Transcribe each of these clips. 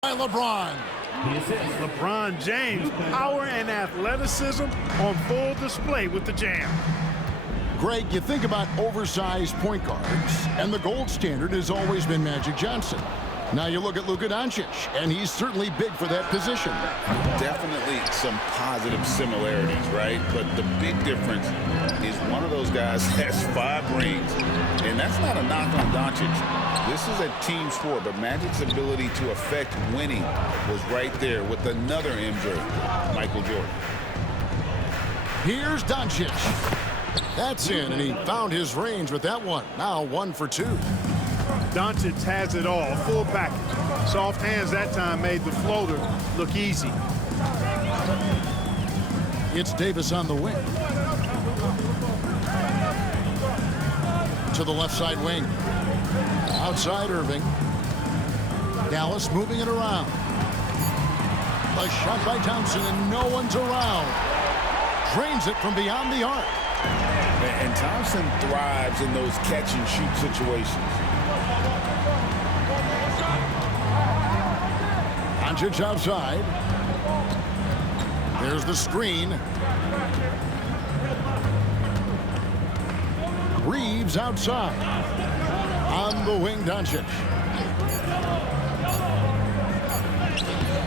by LeBron. LeBron James, power and athleticism on full display with the jam. Greg, you think about oversized point guards, and the gold standard has always been Magic Johnson. Now you look at Luka Doncic, and he's certainly big for that position. Definitely some positive similarities, right? But the big difference is one of those guys has 5 rings, and that's not a knock on Doncic. This is a team sport, but Magic's ability to affect winning was right there with another MJ, Michael Jordan. Here's Doncic. That's in, and he found his range with that one. Now 1 for 2. Doncic has it all, full package. Soft hands that time made the floater look easy. It's Davis on the wing. To the left side wing. Outside Irving. Dallas moving it around. A shot by Thompson, and no one's around. Drains it from beyond the arc. And Thompson thrives in those catch-and-shoot situations. Doncic outside. There's the screen. Reeves outside. On the wing, Doncic.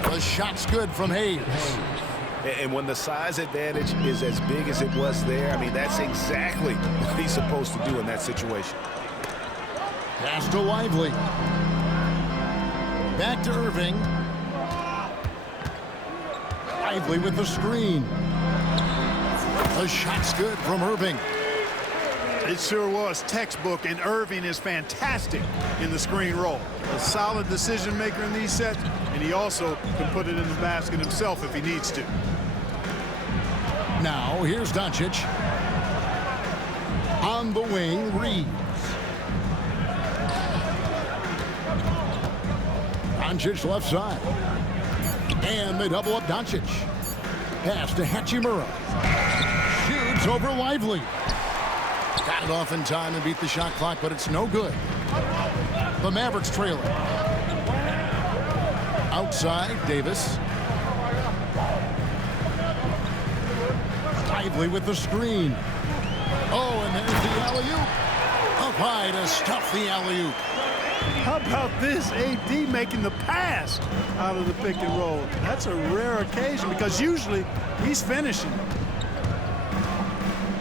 The shot's good from Hayes. And when the size advantage is as big as it was there, I mean, that's exactly what he's supposed to do in that situation. Pass to Lively. Back to Irving. Lively with the screen. The shot's good from Irving. It sure was textbook, and Irving is fantastic in the screen roll. A solid decision maker in these sets, and he also can put it in the basket himself if he needs to. Now here's Doncic. On the wing, Reeves. Doncic left side. And they double up Doncic. Pass to Hachimura. Shoots over Lively. Got it off in time and beat the shot clock, but it's no good. The Mavericks trailing. Outside, Davis. Lively with the screen. Oh, and there's the alley-oop. Up high to stuff the alley-oop. How about this? AD making the pass out of the pick and roll. That's a rare occasion because usually he's finishing.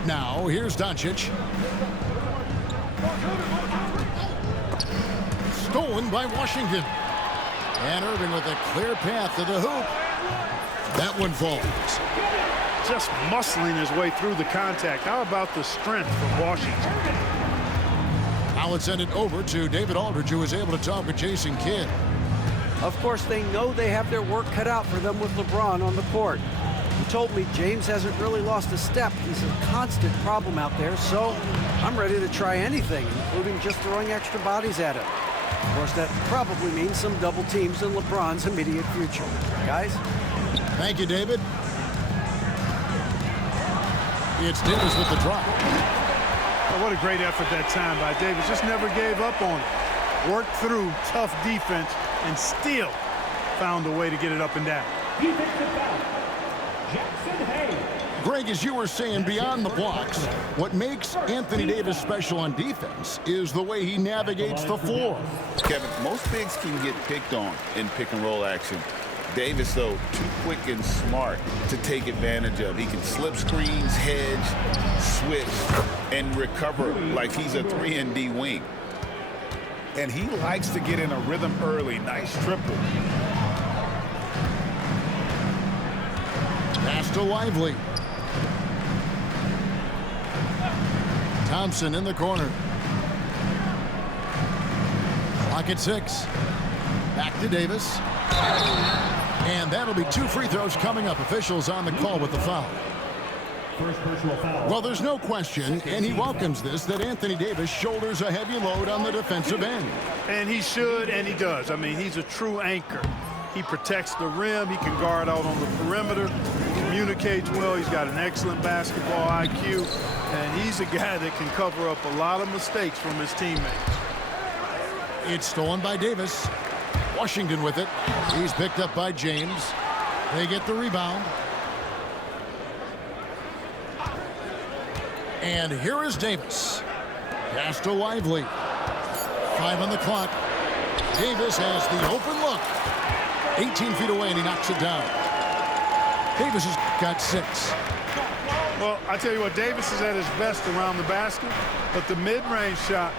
Now, here's Doncic. Stolen by Washington. And Irving with a clear path to the hoop. That one falls. Just muscling his way through the contact. How about the strength from Washington? Now let's send it over to David Aldridge, who was able to talk with Jason Kidd. Of course, they know they have their work cut out for them with LeBron on the court. He told me James hasn't really lost a step. He's a constant problem out there, so I'm ready to try anything, including just throwing extra bodies at him. Of course, that probably means some double teams in LeBron's immediate future. Guys? Thank you, David. It's Davis with the drop. Oh, what a great effort that time by Davis. Just never gave up on it. Worked through tough defense and still found a way to get it up and down. Greg, as you were saying, beyond the blocks, what makes Anthony Davis special on defense is the way he navigates the floor. Kevin, most bigs can get picked on in pick-and-roll action. Davis, though, too quick and smart to take advantage of. He can slip screens, hedge, switch, and recover like he's a 3-and-D wing. And he likes to get in a rhythm early. Nice triple. Pass to Lively. Thompson in the corner. Clock at 6. Back to Davis. And that'll be 2 free throws coming up. Officials on the call with the foul. First personal foul. Well, there's no question, and he welcomes this, that Anthony Davis shoulders a heavy load on the defensive end. And he should, and he does. I mean, he's a true anchor. He protects the rim. He can guard out on the perimeter. He communicates well. He's got an excellent basketball IQ. And he's a guy that can cover up a lot of mistakes from his teammates. It's stolen by Davis. Washington with it. He's picked up by James. They get the rebound. And here is Davis. Pass to Lively. 5 on the clock. Davis has the open look. 18 feet away, and he knocks it down. Davis has got 6. Well, I tell you what, Davis is at his best around the basket, but the mid-range shot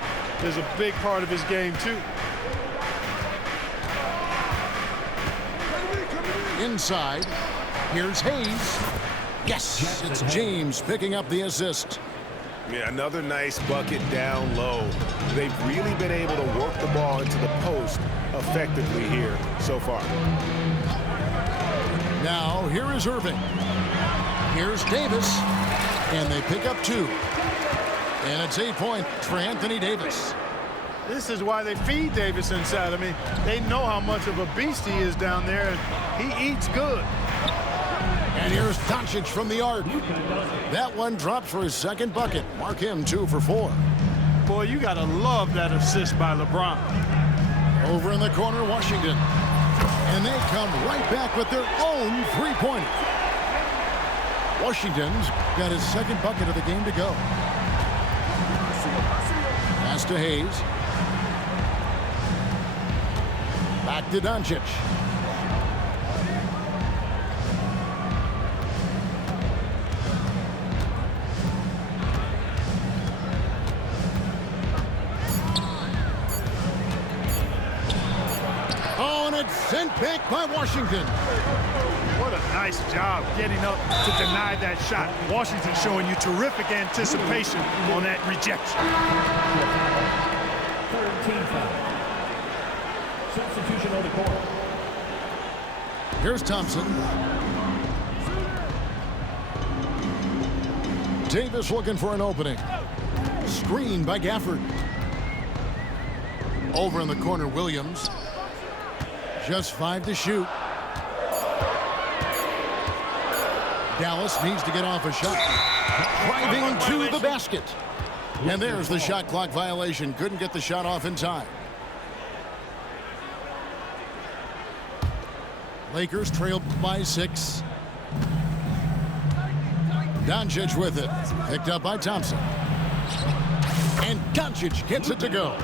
is a big part of his game, too. Inside, here's Hayes. Yes, it's James picking up the assist. Yeah, another nice bucket down low. They've really been able to work the ball into the post effectively here so far. Now, here is Irving. Here's Davis, and they pick up 2. And it's 8 points for Anthony Davis. This is why they feed Davis inside. I mean, they know how much of a beast he is down there, and he eats good. And here's Doncic from the arc. That one drops for his second bucket. Mark him 2 for 4. Boy, you got to love that assist by LeBron. Over in the corner, Washington. And they come right back with their own three-pointer. Washington's got his second bucket of the game to go. Pass to Hayes. Back to Doncic. Oh, and it's sent back by Washington. What a nice job getting up to deny that shot. Washington showing you terrific anticipation on that rejection. 13 foul. Substitution on the court. Here's Thompson. Davis looking for an opening. Screen by Gafford. Over in the corner, Williams. Just 5 to shoot. Dallas needs to get off a shot. Driving to the basket. And there's the shot clock violation. Couldn't get the shot off in time. Lakers trailed by 6. Doncic with it. Picked up by Thompson. And Doncic gets it to go.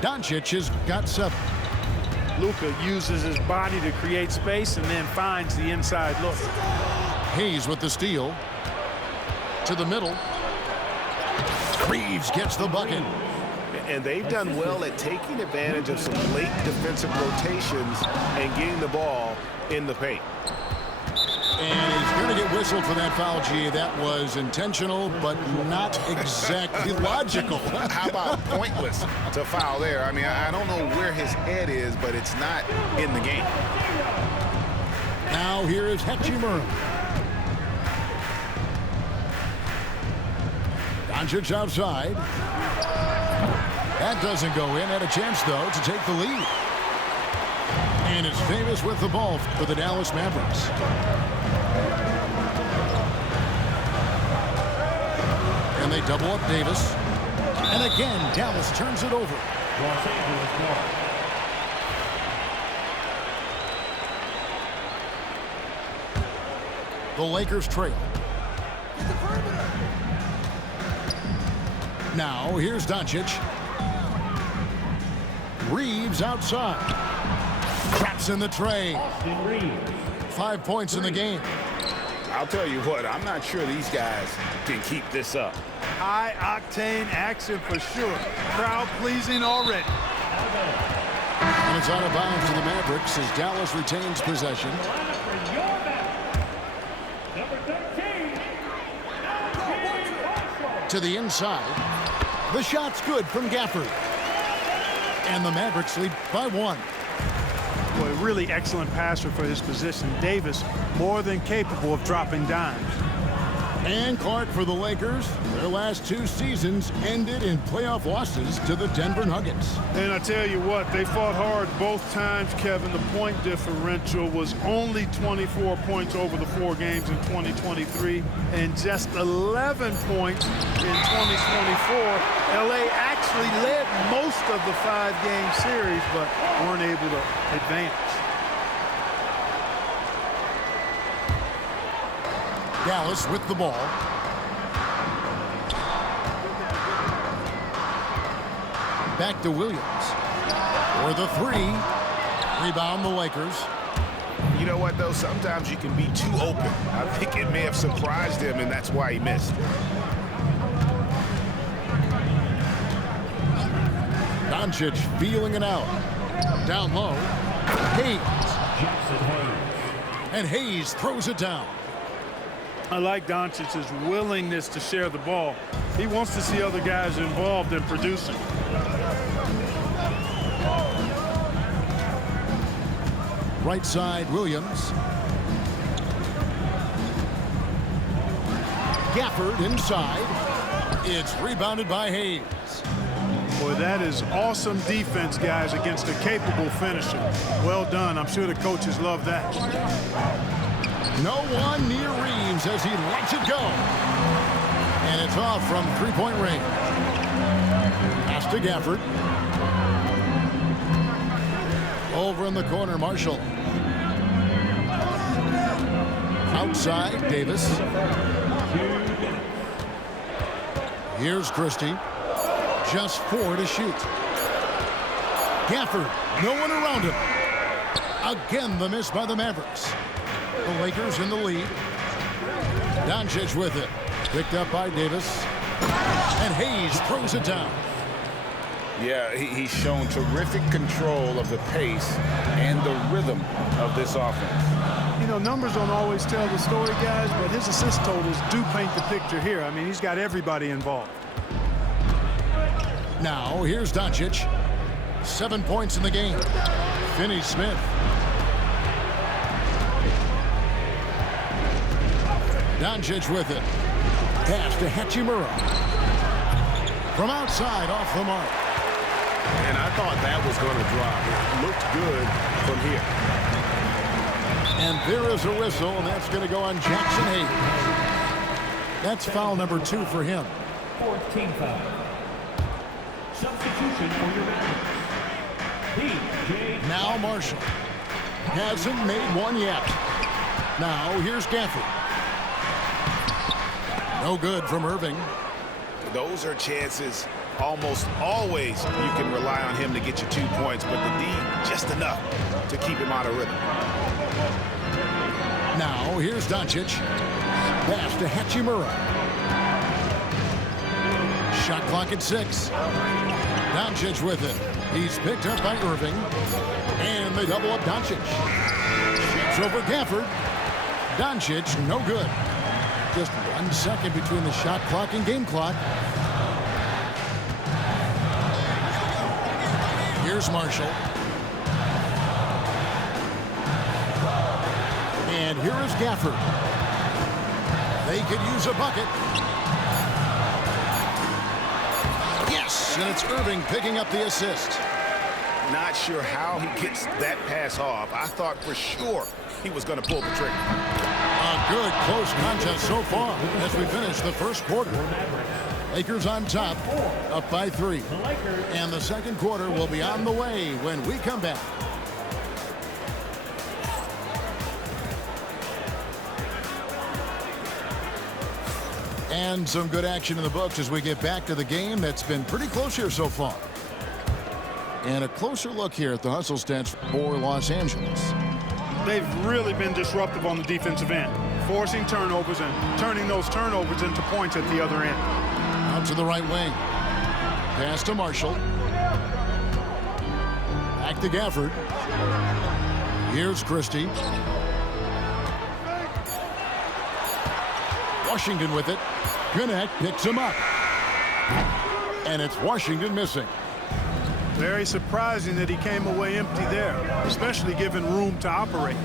Doncic has got 7. Luka uses his body to create space and then finds the inside look. Hayes with the steal. To the middle. Reeves gets the bucket. And they've done well at taking advantage of some late defensive rotations and getting the ball in the paint. And he's going to get whistled for that foul, G. That was intentional, but not exactly logical. How about pointless to foul there? I mean, I don't know where his head is, but it's not in the game. Now here is Hachimura. Doncic outside. That doesn't go in. Had a chance, though, to take the lead. And it's Davis with the ball for the Dallas Mavericks. And they double up Davis. And again, Dallas turns it over. Los Angeles ball. The Lakers trail. Now, here's Doncic. Reeves outside. Traps in the tray. Austin Reeves. 5 points in the game. I'll tell you what, I'm not sure these guys can keep this up. High-octane action for sure. Crowd-pleasing already. And it's out of bounds to the Mavericks as Dallas retains possession. To the inside. The shot's good from Gafford. And the Mavericks lead by 1. Boy, really excellent passer for his position. Davis more than capable of dropping dimes. And Clark, for the Lakers, their last 2 seasons ended in playoff losses to the Denver Nuggets. And I tell you what, they fought hard both times, Kevin. The point differential was only 24 points over the 4 games in 2023 and just 11 points in 2024. LA actually led most of the 5-game series, but weren't able to advance. Dallas with the ball. Back to Williams. For the 3. Rebound the Lakers. You know what, though? Sometimes you can be too open. I think it may have surprised him, and that's why he missed. Doncic feeling it out. Down low. Hayes. Jackson Hayes. And Hayes throws it down. I like Doncic's willingness to share the ball. He wants to see other guys involved in producing. Right side, Williams. Gafford inside. It's rebounded by Hayes. Boy, that is awesome defense, guys, against a capable finisher. Well done. I'm sure the coaches love that. No one near Reeves as he lets it go. And it's off from 3-point range. Pass to Gafford. Over in the corner, Marshall. Outside, Davis. Here's Christie. Just 4 to shoot. Gafford, no one around him. Again, the miss by the Mavericks. The Lakers in the lead. Doncic with it. Picked up by Davis. And Hayes throws it down. Yeah, he's shown terrific control of the pace and the rhythm of this offense. You know, numbers don't always tell the story, guys, but his assist totals do paint the picture here. I mean, he's got everybody involved. Now, here's Doncic. 7 points in the game. Finney-Smith. Doncic with it. Pass to Hachimura. From outside, off the mark. And I thought that was going to drop. It looked good from here. And there is a whistle, and that's going to go on Jackson Hayes. That's foul number 2 for him. 4th team foul. Substitution for your Mavericks. P.J. Now Marshall. Hasn't made one yet. Now here's Gafford. No good from Irving. Those are chances almost always you can rely on him to get you 2 points, but the D just enough to keep him out of rhythm. Now here's Doncic. Pass to Hachimura. Shot clock at 6. Doncic with it. He's picked up by Irving. And they double up Doncic. Shoots over Gafford. Doncic, no good. Just 1 second between the shot clock and game clock. Here's Marshall. And here is Gafford. They could use a bucket. Yes, and it's Irving picking up the assist. Not sure how he gets that pass off. I thought for sure he was going to pull the trigger. A good close contest so far as we finish the first quarter. Lakers on top, up by 3. And the second quarter will be on the way when we come back. And some good action in the books as we get back to the game that's been pretty close here so far. And a closer look here at the hustle stats for Los Angeles. They've really been disruptive on the defensive end, forcing turnovers and turning those turnovers into points at the other end. Out to the right wing. Pass to Marshall. Back to Gafford. Here's Christie. Washington with it. Gwinnett picks him up. And it's Washington missing. Very surprising that he came away empty there, especially given room to operate.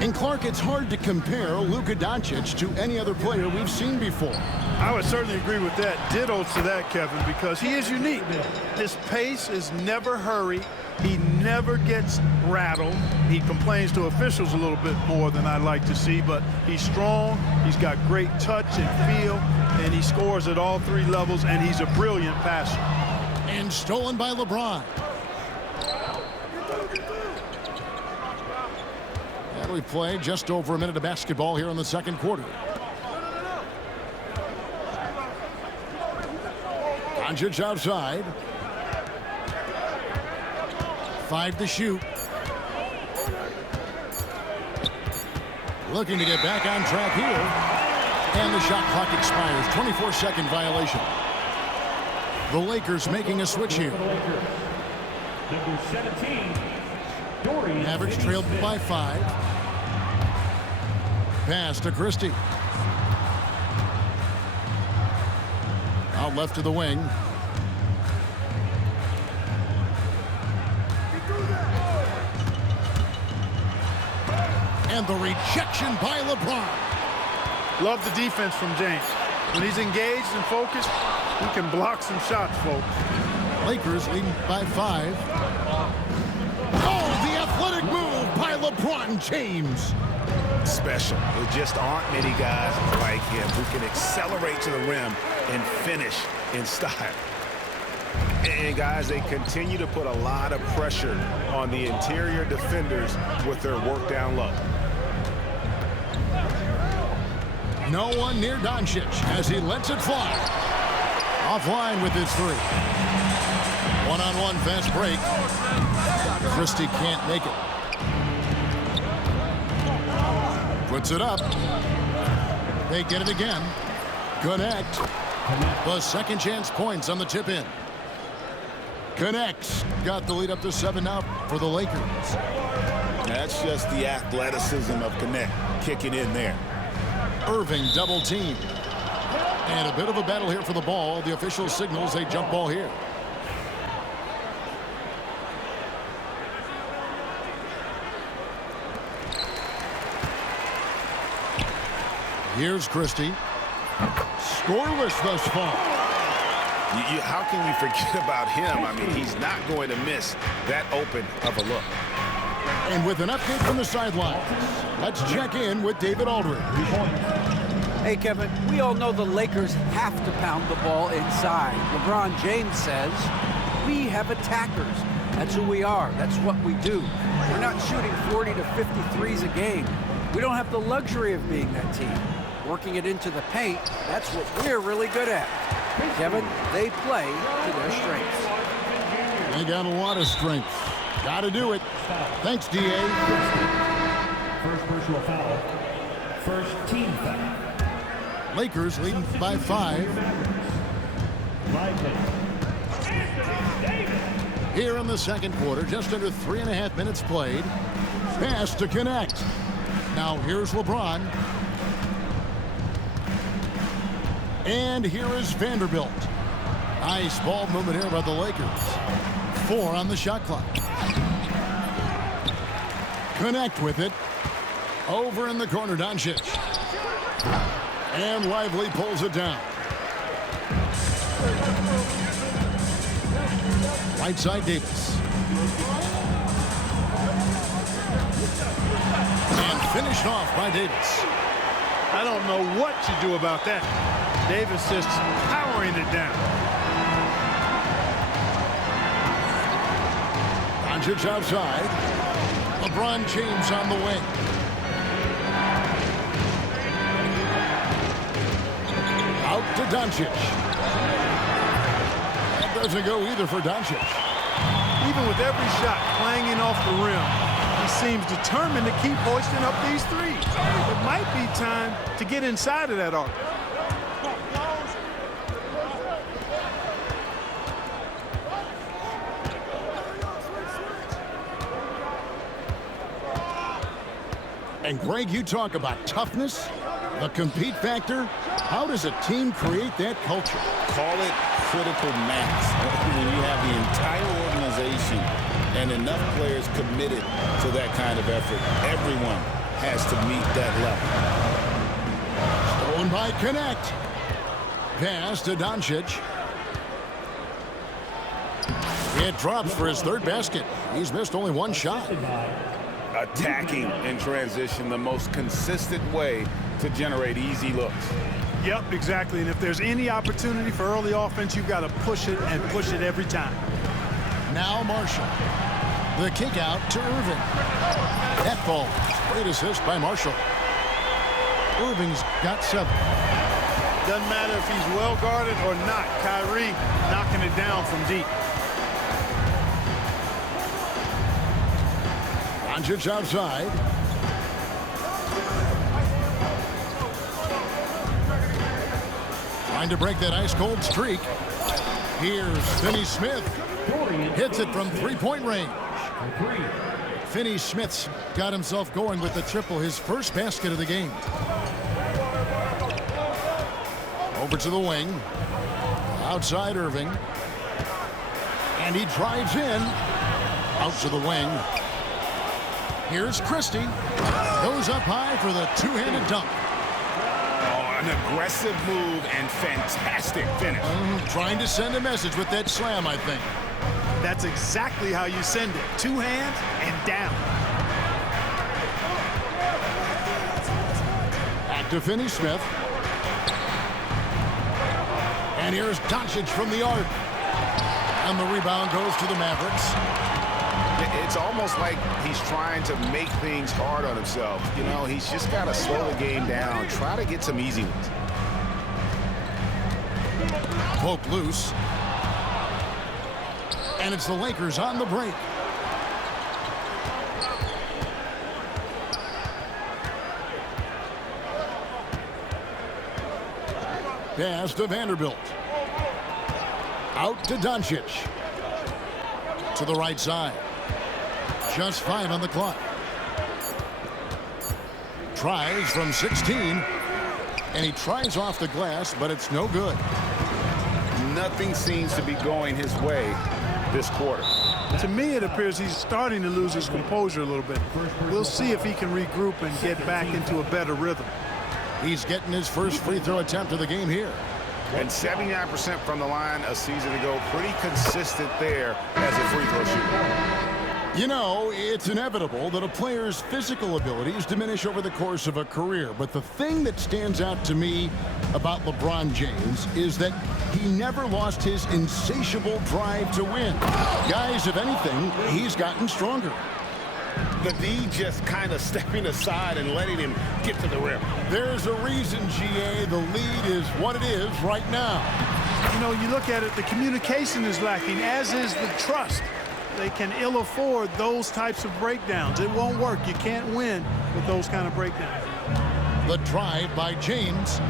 And Clark, it's hard to compare Luka Doncic to any other player we've seen before. I would certainly agree with that. Ditto to that, Kevin, because he is unique. His pace is never hurried. He never gets rattled. He complains to officials a little bit more than I'd like to see, but he's strong. He's got great touch and feel, and he scores at all three levels, and he's a brilliant passer. And stolen by LeBron. And we play just over a minute of basketball here in the second quarter. Doncic outside. 5 to shoot. Looking to get back on track here. And the shot clock expires. 24-second violation. The Lakers making a switch here. Number 17, Dorian Mavericks trailed by 5. Pass to Christie. Out left to the wing. And the rejection by LeBron. Love the defense from James. When he's engaged and focused, he can block some shots, folks. Lakers leading by 5. Oh, the athletic move by LeBron James. Special. There just aren't many guys like him who can accelerate to the rim and finish in style. And guys, they continue to put a lot of pressure on the interior defenders with their work down low. No one near Doncic as he lets it fly. Offline with his 3. One-on-one fast break. Christie can't make it. Puts it up. They get it again. Connect. The second chance points on the tip in. Connects. Got the lead up to 7 now for the Lakers. That's just the athleticism of Connect kicking in there. Irving double team. And a bit of a battle here for the ball. The official signals a jump ball here. Here's Christie. Scoreless thus far. How can we forget about him? I mean, he's not going to miss that open of a look. And with an update from the sidelines, let's check in with David Aldridge. Hey, Kevin, we all know the Lakers have to pound the ball inside. LeBron James says, we have attackers. That's who we are. That's what we do. We're not shooting 40 to 53s a game. We don't have the luxury of being that team. Working it into the paint, that's what we're really good at. Kevin, they play to their strengths. They got a lot of strength. Got to do it. Thanks, D.A. First personal foul. First team foul. Lakers leading by 5. Lively. Here in the second quarter, just under 3.5 minutes played. Pass to Connect. Now here's LeBron. And here is Vanderbilt. Nice ball movement here by the Lakers. 4 on the shot clock. Connect with it. Over in the corner, Doncic. And Lively pulls it down. Right side, Davis. And finished off by Davis. I don't know what to do about that. Davis just powering it down. Doncic outside. LeBron James on the wing. Out to Doncic. That doesn't go either for Doncic. Even with every shot clanging off the rim, he seems determined to keep hoisting up these threes. It might be time to get inside of that arc. And Greg, you talk about toughness, the compete factor. How does a team create that culture? Call it critical mass. When you have the entire organization and enough players committed to that kind of effort. Everyone has to meet that level. Stolen by Connect. Pass to Doncic. It drops for his third basket. He's missed only one shot. Attacking in transition, the most consistent way to generate easy looks. Yep, exactly. And if there's any opportunity for early offense, you've got to push it and push it every time. Now Marshall. The kick out to Irving. That ball. Great assist by Marshall. Irving's got 7. Doesn't matter if he's well guarded or not. Kyrie knocking it down from deep. Doncic outside. Trying to break that ice-cold streak. Here's Finney-Smith. Hits it from three-point range. Finney-Smith's got himself going with the triple, his first basket of the game. Over to the wing. Outside Irving. And he drives in. Out to the wing. Here's Christie. Goes up high for the two-handed dunk. Oh, an aggressive move and fantastic finish. Trying to send a message with that slam, I think. That's exactly how you send it. Two hands and down. Back to Finney-Smith. And here's Doncic from the arc. And the rebound goes to the Mavericks. It's almost like he's trying to make things hard on himself. You know, he's just got to slow the game down, try to get some easy ones. Poke loose. And it's the Lakers on the break. Pass to Vanderbilt. Out to Doncic. To the right side. Just 5 on the clock. Tries from 16. And he tries off the glass, but it's no good. Nothing seems to be going his way this quarter. To me, it appears he's starting to lose his composure a little bit. We'll see if he can regroup and get back into a better rhythm. He's getting his first free throw attempt of the game here. And 79% from the line a season ago. Pretty consistent there as a free throw shooter. You know, it's inevitable that a player's physical abilities diminish over the course of a career. But the thing that stands out to me about LeBron James is that he never lost his insatiable drive to win. Guys, if anything, he's gotten stronger. The D just kind of stepping aside and letting him get to the rim. There's a reason, GA, the lead is what it is right now. You know, you look at it, the communication is lacking, as is the trust. They can ill afford those types of breakdowns. It won't work. You can't win with those kind of breakdowns. The drive by James.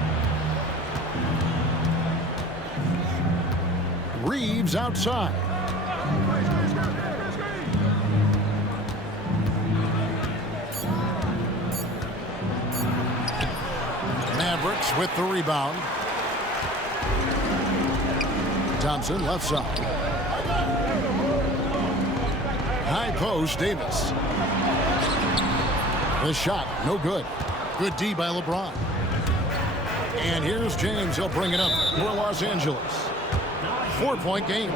Reeves outside. Mavericks with the rebound. Thompson left side. High post, Davis. The shot, no good. Good D by LeBron. And here's James. He'll bring it up for Los Angeles. 4-point game.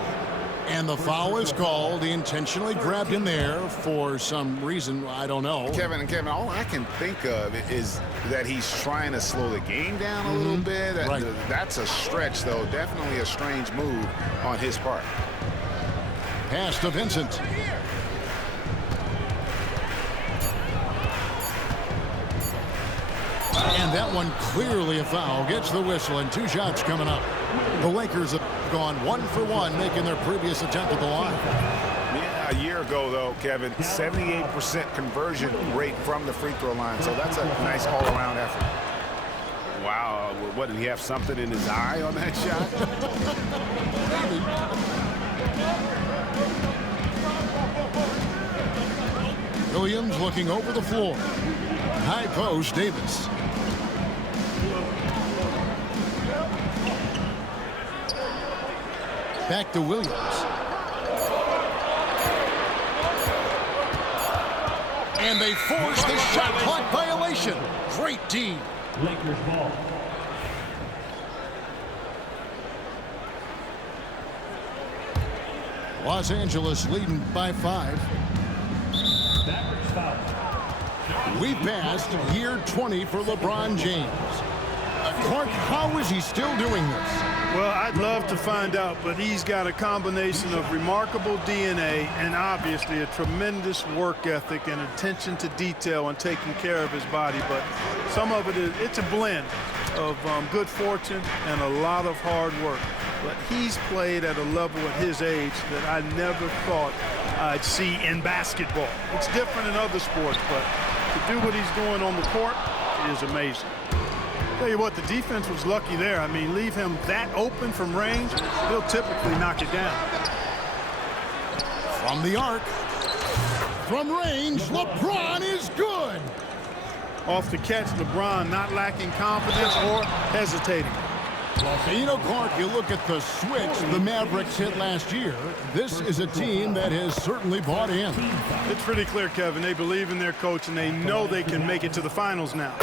And the foul is called. He intentionally grabbed him there for some reason. I don't know. Kevin, all I can think of is that he's trying to slow the game down a little bit. Right. That's a stretch, though. Definitely a strange move on his part. Pass to Vincent. And that one clearly a foul. Gets the whistle, and 2 shots coming up. The Lakers have gone 1 for 1, making their previous attempt at the line. Yeah, a year ago, though, Kevin, 78% conversion rate from the free throw line. So that's a nice all-around effort. Wow, what, did he have something in his eye on that shot? Williams looking over the floor. High post, Davis. Back to Williams. And they force the shot clock violation. Great D. Lakers ball. Los Angeles leading by 5. Mavericks foul. We passed year 20 for LeBron James. Clark, how is he still doing this? Well, I'd love to find out, but he's got a combination of remarkable DNA and obviously a tremendous work ethic and attention to detail and taking care of his body. But some of it's a blend of good fortune and a lot of hard work. But he's played at a level at his age that I never thought I'd see in basketball. It's different in other sports, but to do what he's doing on the court is amazing. Tell you what, the defense was lucky there. I mean, leave him that open from range, he'll typically knock it down. From the arc. From range, LeBron is good. Off the catch, LeBron not lacking confidence or hesitating. You know, Clark, you look at the switch the Mavericks hit last year. This is a team that has certainly bought in. It's pretty clear, Kevin. They believe in their coach, and they know they can make it to the finals now.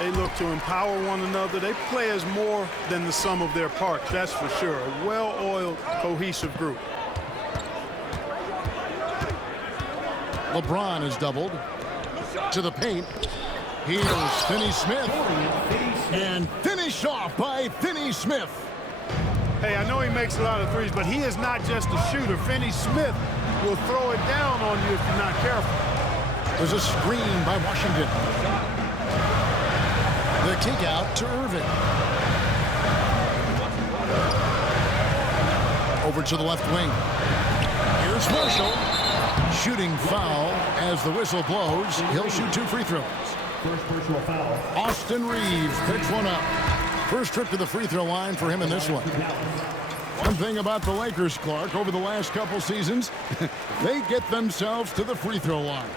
They look to empower one another. They play as more than the sum of their parts, that's for sure. A well-oiled, cohesive group. LeBron is doubled. To the paint. Here's Finney Smith. And finished off by Finney Smith. Hey, I know he makes a lot of threes, but he is not just a shooter. Finney Smith will throw it down on you if you're not careful. There's a screen by Washington. The kick out to Irving. Over to the left wing. Here's Marshall. Shooting foul as the whistle blows. He'll shoot 2 free throws. First personal foul. Austin Reeves picks one up. First trip to the free throw line for him in this one. One thing about the Lakers, Clark, over the last couple seasons, they get themselves to the free throw line.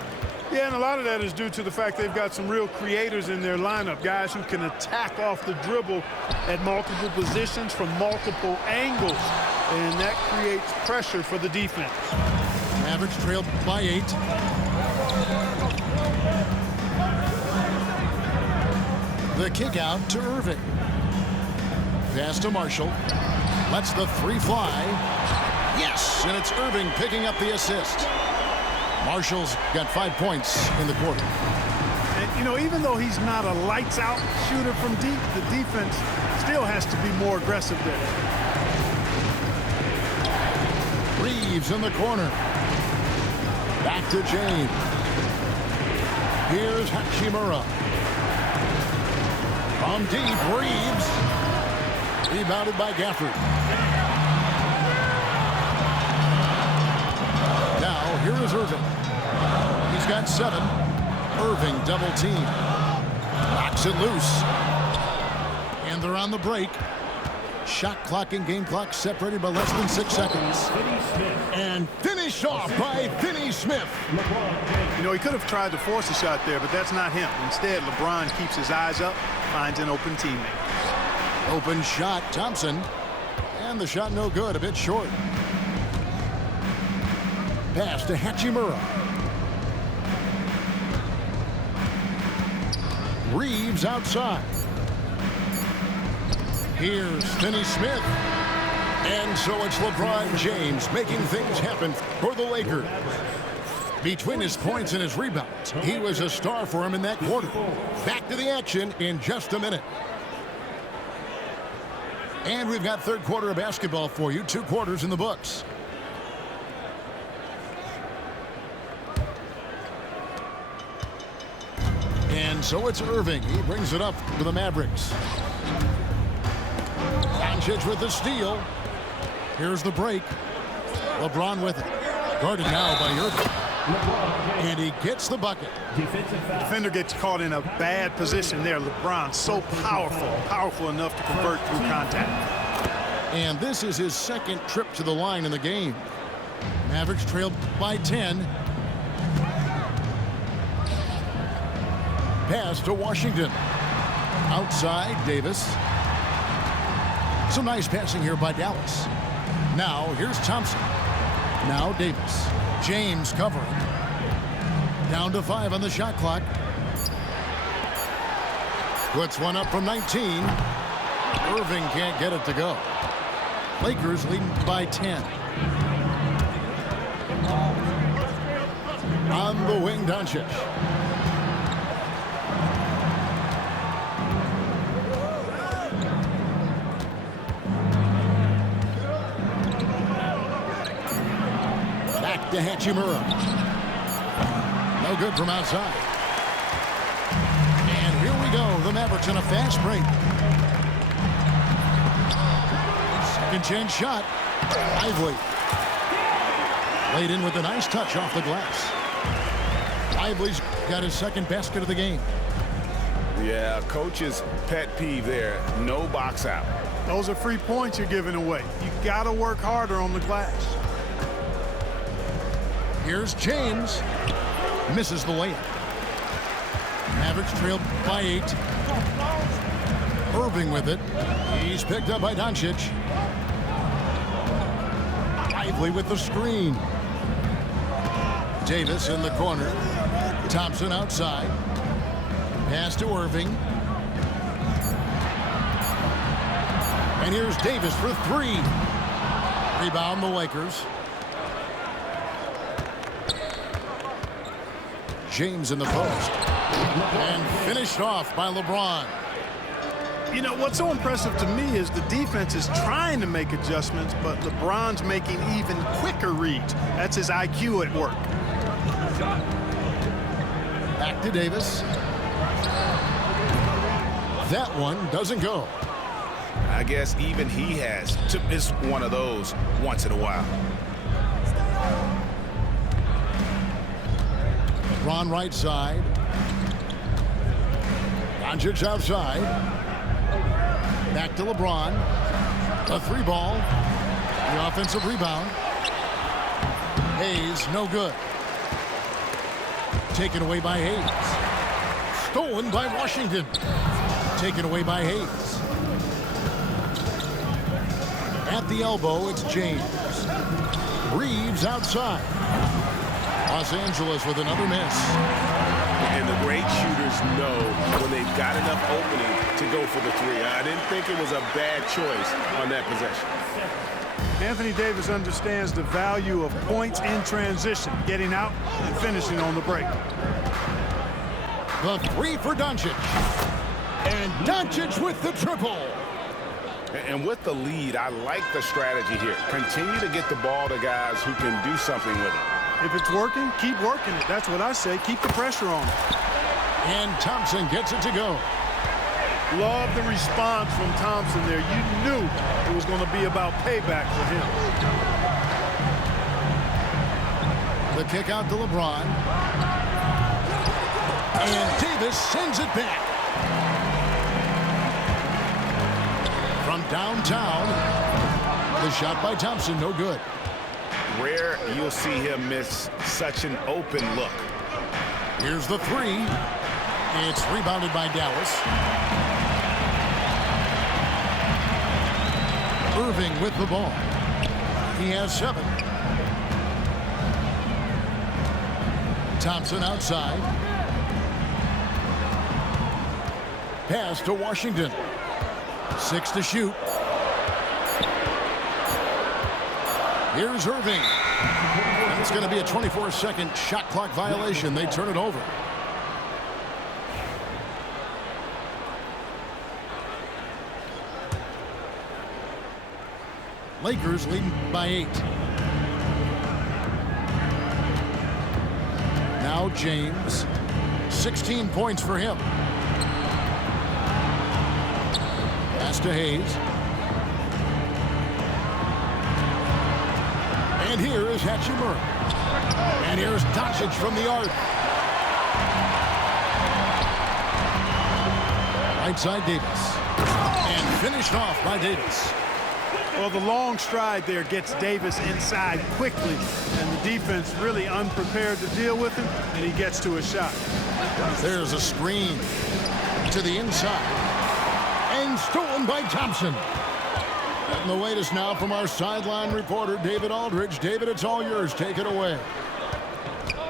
Yeah, and a lot of that is due to the fact they've got some real creators in their lineup, guys who can attack off the dribble at multiple positions from multiple angles, and that creates pressure for the defense. Mavericks trailed by 8. The kick out to Irving. Pass to Marshall. Lets the 3 fly. Yes, and it's Irving picking up the assist. Marshall's got 5 points in the quarter. And, you know, even though he's not a lights-out shooter from deep, the defense still has to be more aggressive there. Reeves in the corner. Back to James. Here's Hachimura. From deep, Reeves. Rebounded by Gafford. Now, here is Irving. He's got 7. Irving double team. Knocks it loose. And they're on the break. Shot clock and game clock separated by less than 6 seconds. And finished off by Finney Smith. You know, he could have tried to force a shot there, but that's not him. Instead, LeBron keeps his eyes up, finds an open teammate. Open shot, Thompson. And the shot no good, a bit short. Pass to Hachimura. Reeves outside. Here's Finney Smith. And so it's LeBron James making things happen for the Lakers. Between his points and his rebounds, he was a star for him in that quarter. Back to the action in just a minute. And we've got third quarter of basketball for you. 2 quarters in the books. And so it's Irving. He brings it up to the Mavericks. Doncic with the steal. Here's the break. LeBron with it. Guarded now by Irving. And he gets the bucket. Defender gets caught in a bad position there. LeBron so powerful enough to convert through contact. And this is his 2nd trip to the line in the game. Mavericks trailed by 10. Pass to Washington. Outside, Davis. Some nice passing here by Dallas. Now, here's Thompson. Now Davis. James covering. Down to 5 on the shot clock. Puts one up from 19. Irving can't get it to go. Lakers leading by 10. On the wing, Doncic. Back to Hachimura. No good from outside. And here we go. The Mavericks in a fast break. Second chance shot. Lively. Laid in with a nice touch off the glass. Lively's got his second basket of the game. Yeah, coach's pet peeve there. No box out. Those are free points you're giving away. You got to work harder on the glass. Here's James. Misses the layup. Mavericks trail by 8. Irving with it. He's picked up by Doncic. Lively with the screen. Davis in the corner. Thompson outside. Pass to Irving. And here's Davis for 3. Rebound the Lakers. James in the post. And finished off by LeBron. You know, what's so impressive to me is the defense is trying to make adjustments, but LeBron's making even quicker reads. That's his IQ at work. Back to Davis. That one doesn't go. I guess even he has to miss one of those once in a while. LeBron right side. Doncic outside. Back to LeBron. A 3-ball. The offensive rebound. Hayes, no good. Taken away by Hayes. Stolen by Washington. Taken away by Hayes. At the elbow, it's James. Reeves outside. Los Angeles with another miss. And the great shooters know when they've got enough opening to go for the 3. I didn't think it was a bad choice on that possession. Anthony Davis understands the value of points in transition, getting out and finishing on the break. The 3 for Doncic. And Doncic with the triple. And with the lead, I like the strategy here. Continue to get the ball to guys who can do something with it. If it's working, keep working it. That's what I say. Keep the pressure on. And Thompson gets it to go. Love the response from Thompson there. You knew it was going to be about payback for him. The kick out to LeBron. And Davis sends it back. From downtown, the shot by Thompson, no good. Rare you'll see him miss such an open look. Here's the 3. It's rebounded by Dallas. Irving with the ball. He has 7. Thompson outside. Pass to Washington. 6 to shoot. Here's Irving. And it's going to be a 24-second shot clock violation. They turn it over. Lakers leading by 8. Now James. 16 points for him. Pass to Hayes. And here is Hachimura. And here's Doncic from the arc. Right side Davis. And finished off by Davis. Well, the long stride there gets Davis inside quickly, and the defense really unprepared to deal with him, and he gets to a shot. There's a screen to the inside. And stolen by Thompson. And the latest now from our sideline reporter, David Aldridge. David, it's all yours. Take it away.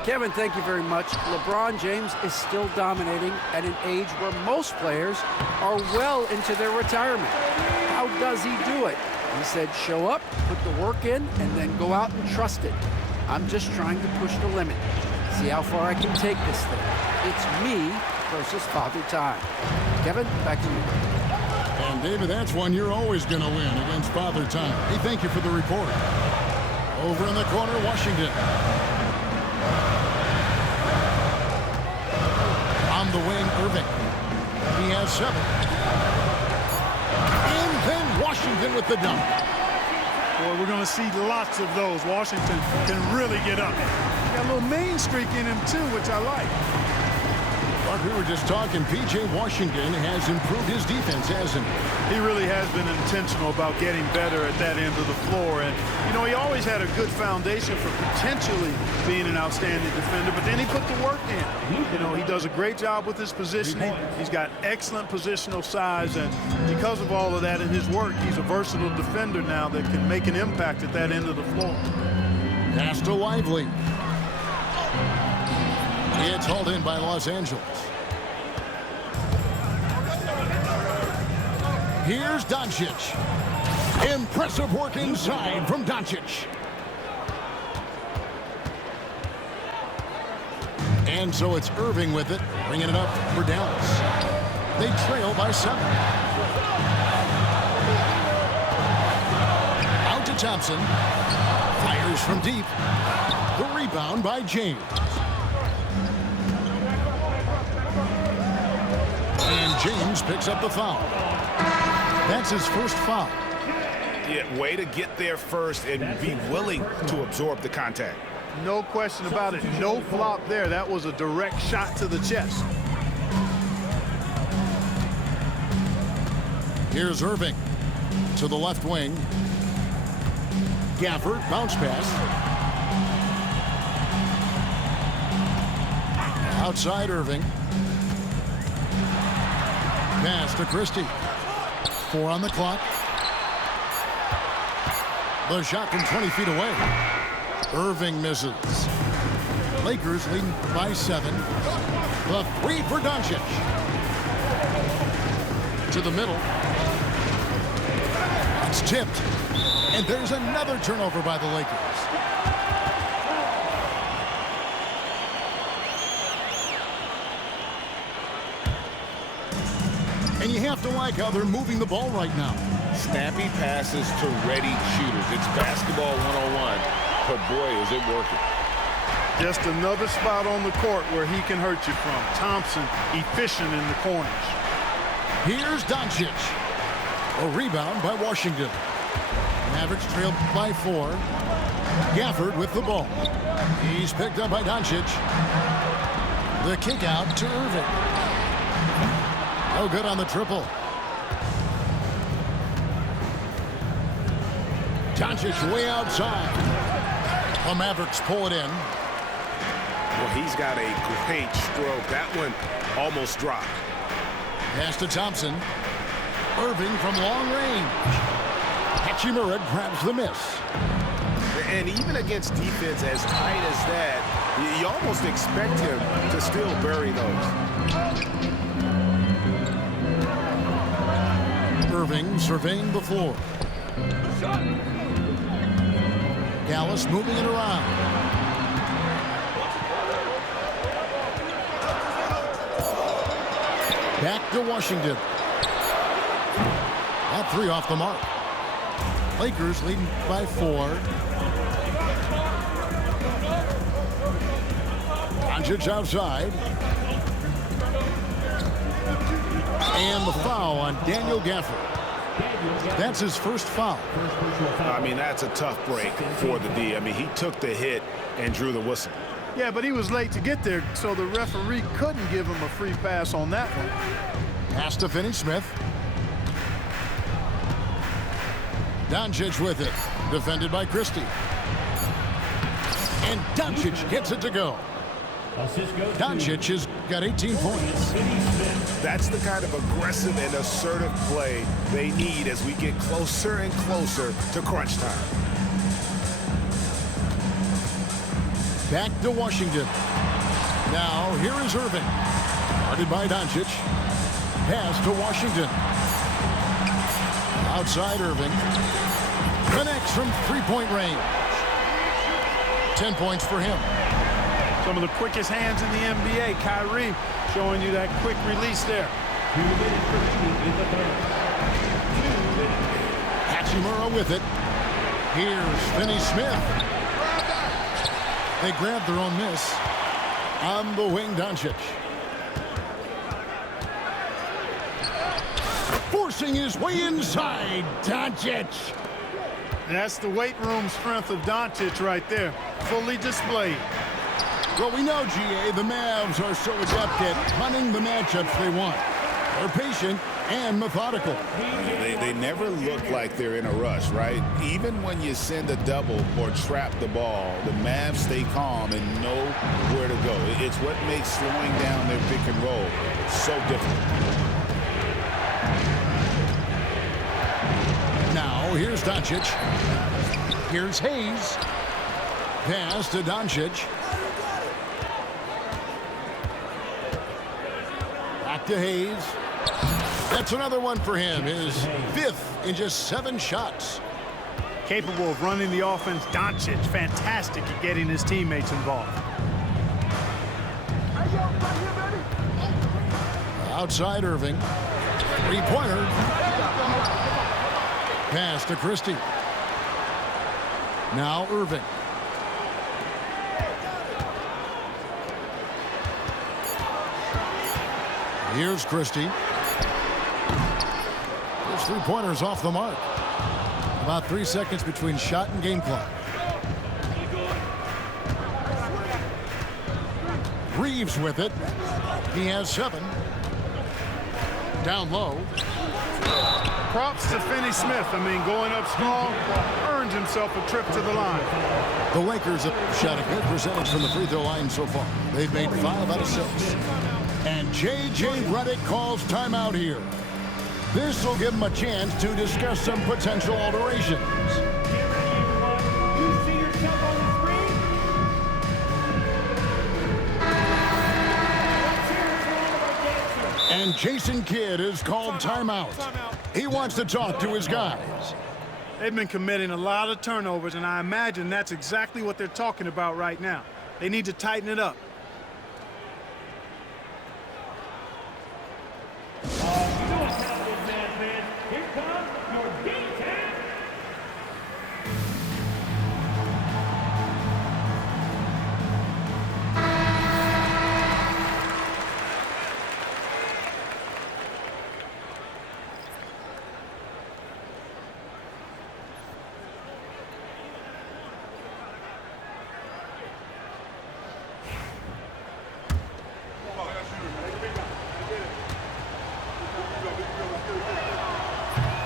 Kevin, thank you very much. LeBron James is still dominating at an age where most players are well into their retirement. How does he do it? He said, show up, put the work in, and then go out and trust it. I'm just trying to push the limit. See how far I can take this thing. It's me versus Father Time. Kevin, back to you. And David, that's one you're always going to win against Father Time. Hey, thank you for the report. Over in the corner, Washington. On the wing, Irving. He has 7. And then Washington with the dunk. Boy, we're going to see lots of those. Washington can really get up. Got a little main streak in him, too, which I like. Mark, we were just talking. P.J. Washington has improved his defense, hasn't he? He really has been intentional about getting better at that end of the floor. And, you know, he always had a good foundation for potentially being an outstanding defender, but then he put the work in. You know, he does a great job with his positioning. He's got excellent positional size, and because of all of that in his work, he's a versatile defender now that can make an impact at that end of the floor. Pass to Lively. It's hauled in by Los Angeles. Here's Doncic. Impressive work inside from Doncic. And so it's Irving with it, bringing it up for Dallas. They trail by 7. Out to Thompson. Fires from deep. The rebound by James. And James picks up the foul. That's his first foul. Yeah, way to get there first and be willing to absorb the contact. No question about it. No flop there. That was a direct shot to the chest. Here's Irving to the left wing. Gafford, bounce pass. Outside Irving. Pass to Christie. 4 on the clock. The shot from 20 feet away. Irving misses. Lakers leading by 7. The 3 for Doncic. To the middle. It's tipped. And there's another turnover by the Lakers. And you have to like how they're moving the ball right now. Snappy passes to ready shooters. It's basketball 101, but boy, is it working. Just another spot on the court where he can hurt you from. Thompson, efficient in the corners. Here's Doncic. A rebound by Washington. Mavericks trailed by 4. Gafford with the ball. He's picked up by Doncic. The kick out to Irving. No good on the triple. Doncic way outside. The Mavericks pull it in. Well, he's got a great stroke. That one almost dropped. Pass to Thompson. Irving from long range. Hachimura grabs the miss. And even against defense as tight as that, you almost expect him to still bury those. Irving surveying the floor. Dallas moving it around. Back to Washington. That 3 off the mark. Lakers leading by 4. Doncic outside. And the foul on Daniel Gafford. That's his first foul. I mean, that's a tough break for the D. I mean, he took the hit and drew the whistle. Yeah, but he was late to get there, so the referee couldn't give him a free pass on that one. Pass to Finney-Smith. Doncic with it. Defended by Christie. And Doncic gets it to go. Doncic has got 18 points. That's the kind of aggressive and assertive play they need as we get closer and closer to crunch time. Back to Washington. Now, here is Irving. Guarded by Doncic. Pass to Washington. Outside Irving. Connects from three-point range. 10 points for him. Some of the quickest hands in the NBA. Kyrie showing you that quick release there. 2 minutes remaining in the third. 2 minutes. Hachimura with it. Here's Finney-Smith. They grab their own miss. On the wing, Doncic. Forcing his way inside, Doncic. That's the weight room strength of Doncic right there. Fully displayed. Well, we know, GA, the Mavs are so adept at hunting the matchups they want. They're patient and methodical. They never look like they're in a rush, right? Even when you send a double or trap the ball, the Mavs stay calm and know where to go. It's what makes slowing down their pick and roll so difficult. Now, here's Doncic. Here's Hayes. Pass to Doncic. Back to Hayes. That's another one for him. His 5th in just 7 shots. Capable of running the offense. Doncic, fantastic at getting his teammates involved. Outside Irving. Three-pointer. Pass to Christie. Now Irving. Here's Christie. His three-pointer's off the mark. About 3 seconds between shot and game clock. Reeves with it. He has 7. Down low. Props to Finney-Smith. I mean, going up strong, earned himself a trip to the line. The Lakers have shot a good percentage from the free throw line so far. They've made 5 out of 6. And J.J. Redick calls timeout here. This will give him a chance to discuss some potential alterations. You see yourself on the screen? Let's hear it for all of our dancers. And Jason Kidd is called timeout. He wants to talk to his guys. They've been committing a lot of turnovers, and I imagine that's exactly what they're talking about right now. They need to tighten it up. Here comes your D-Town.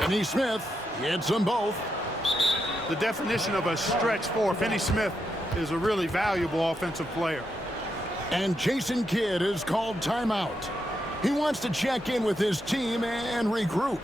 Finney-Smith hits them both. The definition of a stretch 4. Finney-Smith is a really valuable offensive player. And Jason Kidd is called timeout. He wants to check in with his team and regroup.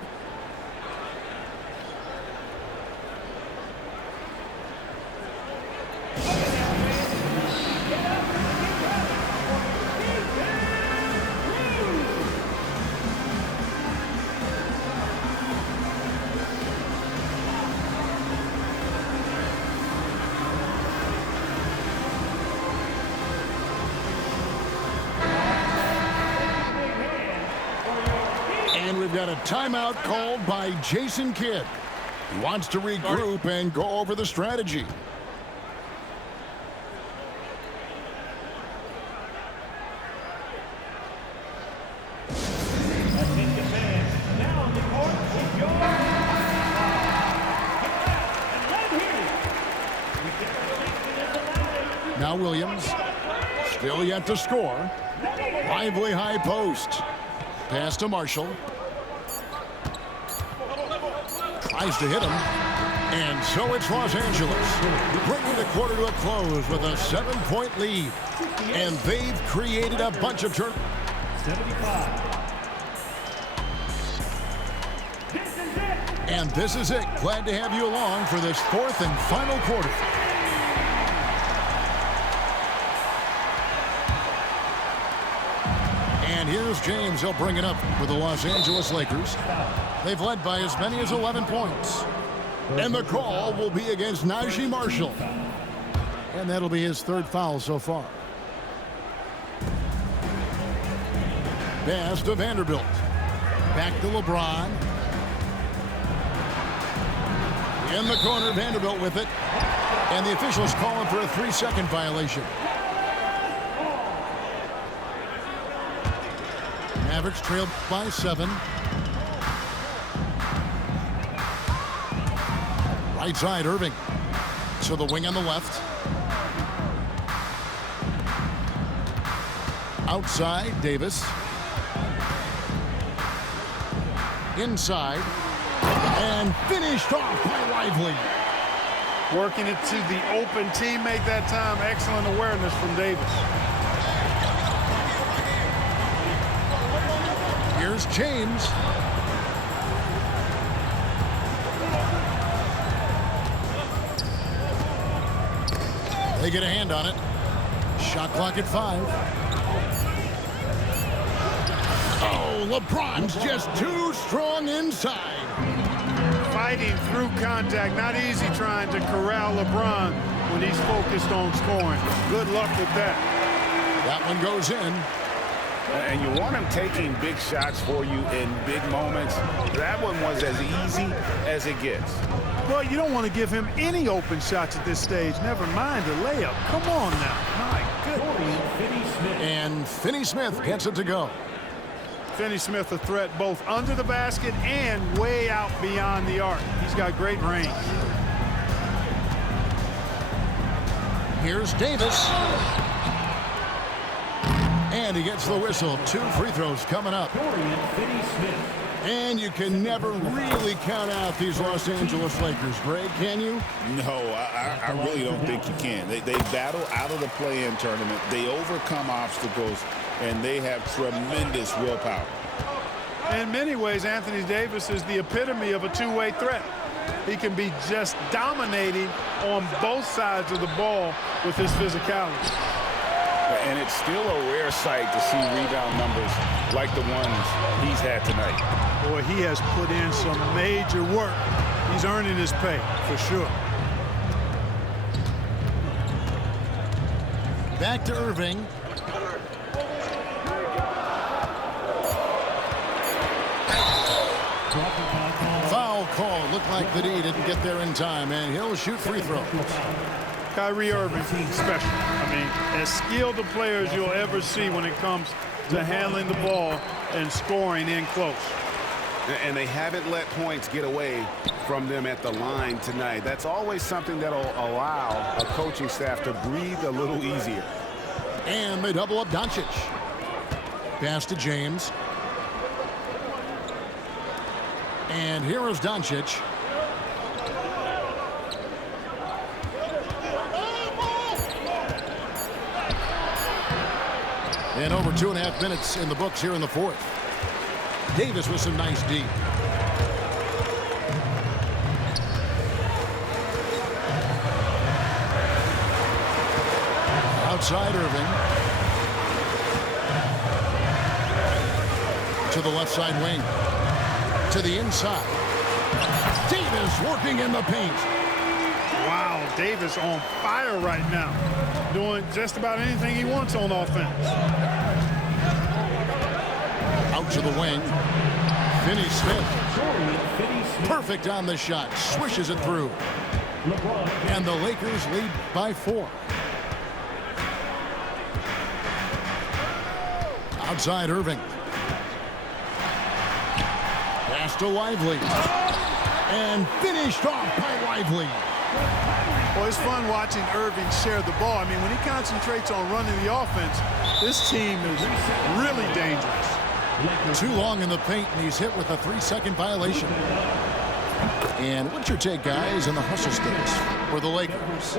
And we've got a timeout called by Jason Kidd. He wants to regroup and go over the strategy. Attention fans, now on the court is your and let him hear it. Now Williams, still yet to score. Lively high post. Pass to Marshall. Tries to hit him. And so it's Los Angeles, bringing the quarter to a close with a 7-point lead. And they've created a bunch of turnovers. 75. And this is it. Glad to have you along for this 4th and final quarter. And here's James. He'll bring it up for the Los Angeles Lakers. They've led by as many as 11 points. And the call will be against Naji Marshall. And that'll be his third foul so far. Pass to Vanderbilt. Back to LeBron. In the corner, Vanderbilt with it. And the officials calling for a 3-second violation. Mavericks trailed by 7. Right side, Irving. To the wing on the left. Outside, Davis. Inside. And finished off by Lively. Working it to the open teammate that time. Excellent awareness from Davis. Here's James. They get a hand on it. Shot clock at 5. Oh, LeBron's just too strong inside. Fighting through contact. Not easy trying to corral LeBron when he's focused on scoring. Good luck with that. That one goes in. And you want him taking big shots for you in big moments. That one was as easy as it gets. Well, you don't want to give him any open shots at this stage. Never mind a layup. Come on now. My goodness. And Finney Smith gets it to go. Finney Smith a threat both under the basket and way out beyond the arc. He's got great range. Here's Davis. And he gets the whistle. 2 free throws coming up. And you can never really count out these Los Angeles Lakers, Greg, can you? No, I really don't think you can. They battle out of the play-in tournament. They overcome obstacles, and they have tremendous willpower. In many ways, Anthony Davis is the epitome of a two-way threat. He can be just dominating on both sides of the ball with his physicality. And it's still a rare sight to see rebound numbers like the ones he's had tonight. Boy, he has put in some major work. He's earning his pay, for sure. Back to Irving. Foul call. Looked like the D didn't get there in time, and he'll shoot free throws. Kyrie Irving, special. I mean, as skilled a player as you'll ever see when it comes to handling the ball and scoring in close. And they haven't let points get away from them at the line tonight. That's always something that'll allow a coaching staff to breathe a little easier. And they double up Doncic. Pass to James. And here is Doncic. And over 2.5 minutes in the books here in the fourth. Davis with some nice D. Outside Irving. To the left side wing. To the inside. Davis working in the paint. Wow, Davis on fire right now. Doing just about anything he wants on offense. Out to the wing. Finney Smith. Perfect on the shot. Swishes it through. And the Lakers lead by 4. Outside Irving. Pass to Lively. And finished off by Lively. Well, it's fun watching Irving share the ball. I mean, when he concentrates on running the offense, this team is really dangerous. Too long in the paint, and he's hit with a 3-second violation. And what's your take, guys, in the hustle stakes for the Lakers?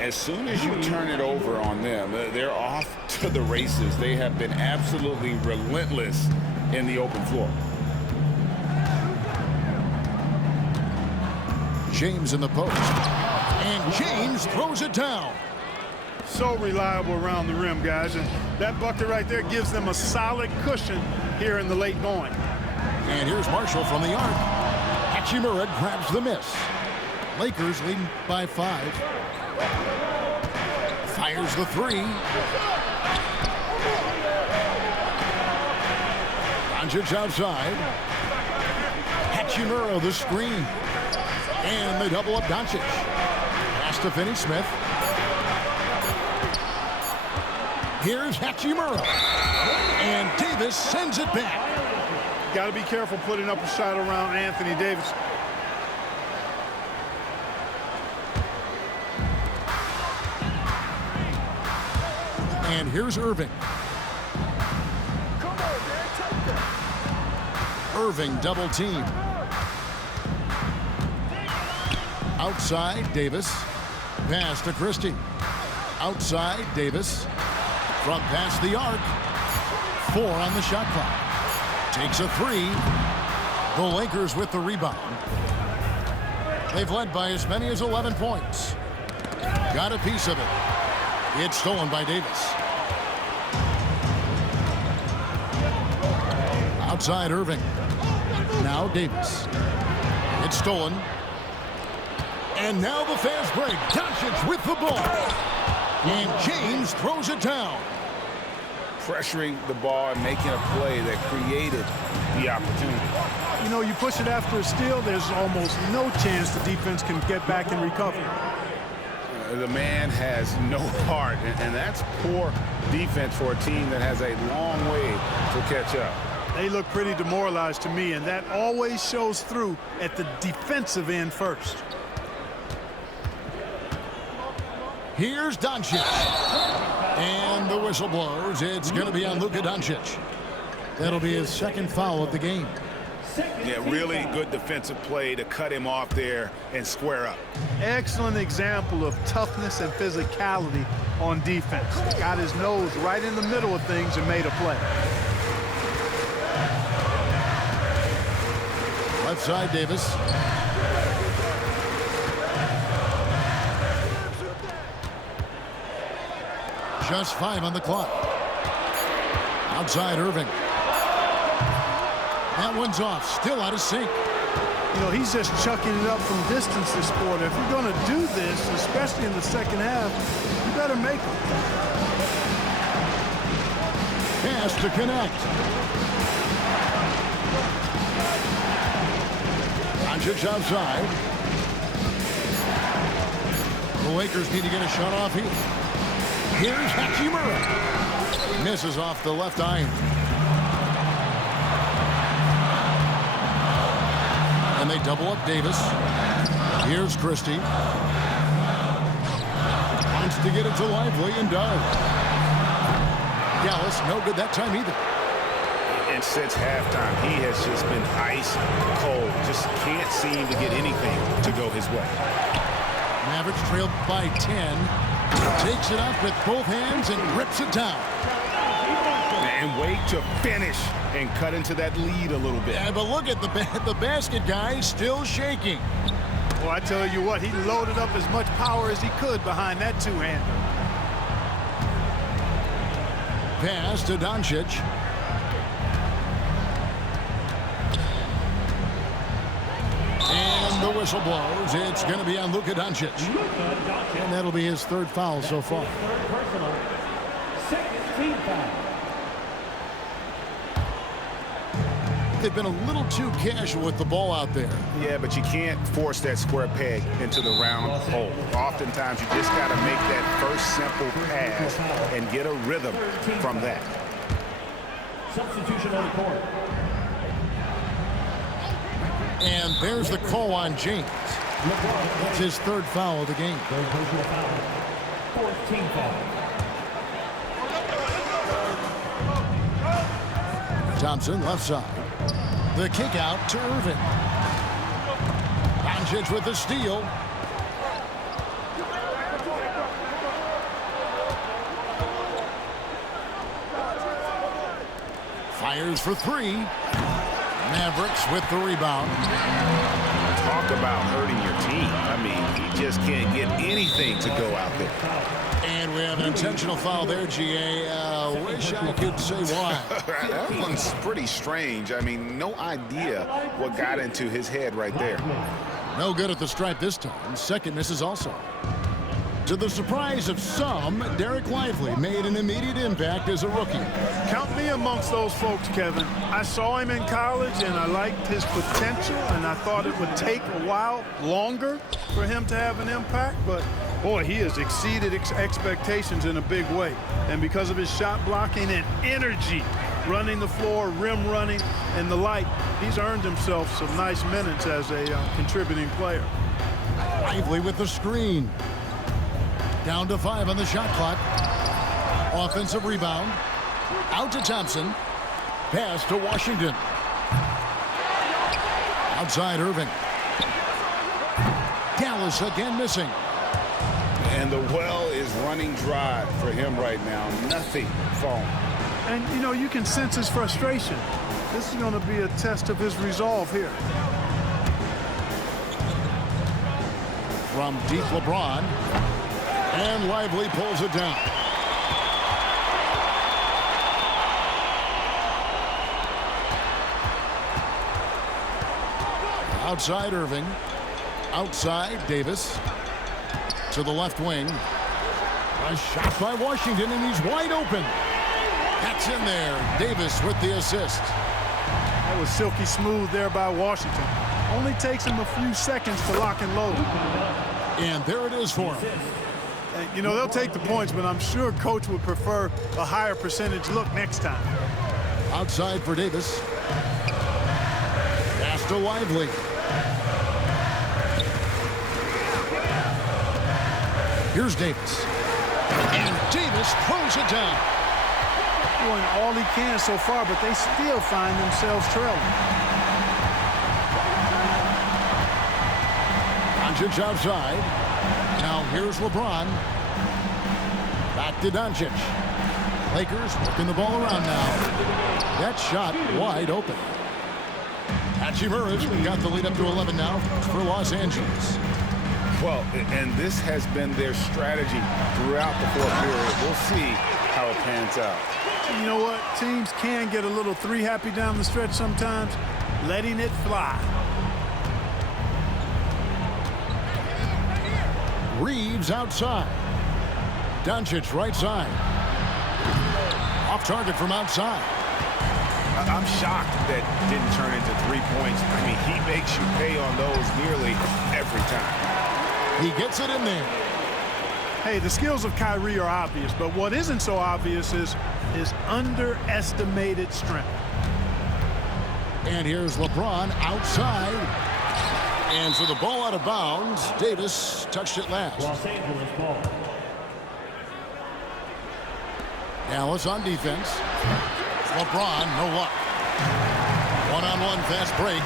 As soon as you turn it over on them, they're off to the races. They have been absolutely relentless in the open floor. James in the post. And James throws it down. So reliable around the rim, guys. And that bucket right there gives them a solid cushion here in the late going. And here's Marshall from the arc. Hachimura grabs the miss. Lakers leading by 5. Fires the 3. Doncic outside. Hachimura the screen. And they double up Doncic. Pass to Finney-Smith. Here's Hachimura. And Davis sends it back. Got to be careful putting up a shot around Anthony Davis. And here's Irving. Irving double team. Outside Davis. Pass to Christie. Outside Davis. From past the arc. 4 on the shot clock. Takes a 3. The Lakers with the rebound. They've led by as many as 11 points. Got a piece of it. It's stolen by Davis. Outside Irving. Now Davis. It's stolen. And now the fast break. Doncic with the ball. And James throws it down. Pressuring the ball and making a play that created the opportunity. You know, you push it after a steal, there's almost no chance the defense can get back and recover. The man has no heart, and that's poor defense for a team that has a long way to catch up. They look pretty demoralized to me, and that always shows through at the defensive end first. Here's Doncic. And the whistle blows. It's going to be on Luka Doncic. That'll be his second foul of the game. Yeah, really good defensive play to cut him off there and square up. Excellent example of toughness and physicality on defense. Got his nose right in the middle of things and made a play. Left side, Davis. Just 5 on the clock. Outside Irving. That one's off. Still out of sync. You know, he's just chucking it up from distance this quarter. If you're going to do this, especially in the second half, you better make it. Pass to connect. Doncic outside. The Lakers need to get a shot off here. Here's Hachimura. Misses off the left iron. And they double up Davis. Here's Christie. Wants to get it to Lively and does. Dallas, no good that time either. And since halftime, he has just been ice cold. Just can't seem to get anything to go his way. Mavericks trailed by 10. Takes it up with both hands and rips it down. And wait to finish and cut into that lead a little bit. Yeah, but look at the basket guy still shaking. Well, I tell you what, he loaded up as much power as he could behind that two-hander. Pass to Doncic. And the whistle blows. It's going to be on Luka Doncic. And that'll be his third foul so far. Third personal. Second team foul. They've been a little too casual with the ball out there. Yeah, but you can't force that square peg into the round hole. Oftentimes, you just got to make that first simple pass and get a rhythm from that. Substitution on the court. And there's the call on James. That's his third foul of the game. Third personal foul. Fourth team foul. Thompson left side. The kick out to Irving. Doncic with the steal. Fires for 3. Mavericks with the rebound. Talk about hurting your team. I mean, he just can't get anything to go out there. And we have an intentional foul there, GA. Wish I could say why. That one's pretty strange. I mean, no idea what got into his head right there. No good at the stripe this time. Second misses also. To the surprise of some, Derek Lively made an immediate impact as a rookie. Count me amongst those folks, Kevin. I saw him in college, and I liked his potential, and I thought it would take a while longer for him to have an impact, but boy, he has exceeded expectations in a big way. And because of his shot blocking and energy, running the floor, rim running, and the like, he's earned himself some nice minutes as a contributing player. Lively with the screen. Down to 5 on the shot clock. Offensive rebound. Out to Thompson. Pass to Washington. Outside Irving. Dallas again missing. And the well is running dry for him right now. Nothing falling. And, you know, you can sense his frustration. This is going to be a test of his resolve here. From deep, LeBron. And Lively pulls it down. Outside Irving. Outside Davis. To the left wing. A shot by Washington, and he's wide open. That's in there. Davis with the assist. That was silky smooth there by Washington. Only takes him a few seconds to lock and load. And there it is for him. And, you know, they'll take the points, but I'm sure coach would prefer a higher percentage look next time. Outside for Davis. Pass to Lively. Here's Davis. And Davis throws it down. Doing all he can so far, but they still find themselves trailing. Doncic outside. Now here's LeBron. Back to Doncic. Lakers working the ball around now. That shot wide open. Hachimura's got the lead up to 11 now for Los Angeles. Well, and this has been their strategy throughout the fourth period. We'll see how it pans out. You know what? Teams can get a little three happy down the stretch sometimes, letting it fly. Reeves outside. Doncic right side. Off target from outside. I'm shocked that didn't turn into 3 points. I mean, he makes you pay on those nearly every time. He gets it in there. Hey, the skills of Kyrie are obvious, but what isn't so obvious is his underestimated strength. And here's LeBron outside. And so the ball out of bounds. Davis touched it last. Los Angeles ball. Dallas on defense. LeBron, no luck. One-on-one fast break.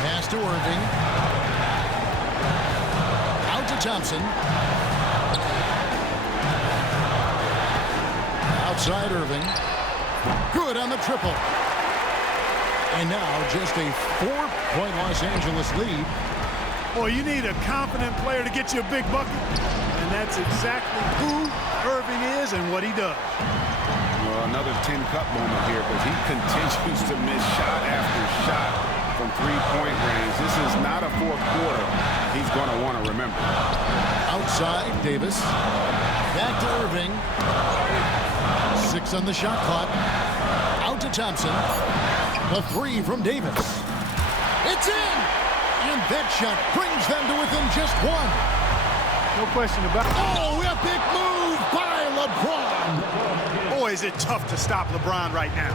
Pass to Irving. Out to Thompson. Outside Irving. Good on the triple. And now just a 4-point Los Angeles lead. Boy, you need a confident player to get you a big bucket. And that's exactly who Irving is and what he does. Well, another 10-cup moment here because he continues to miss shot after shot from three-point range. This is not a fourth quarter he's going to want to remember. Outside, Davis. Back to Irving. 6 on the shot clock. Out to Thompson. The 3 from Davis. It's in! And that shot brings them to within just 1. No question about it. Oh, a big move by LeBron. Boy, is it tough to stop LeBron right now.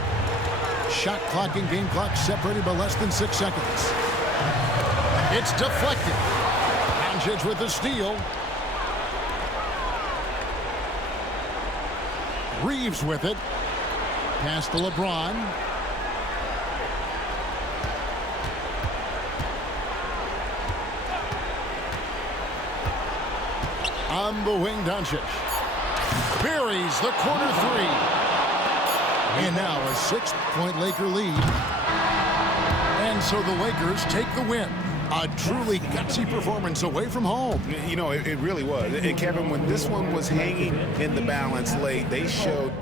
Shot clock and game clock separated by less than 6 seconds. It's deflected. Doncic with the steal. Reeves with it. Pass to LeBron. On the wing, Doncic. Buries the corner 3. And now a 6-point Laker lead. And so the Lakers take the win. A truly gutsy performance away from home. You know, it really was. And Kevin, when this one was hanging in the balance late, they showed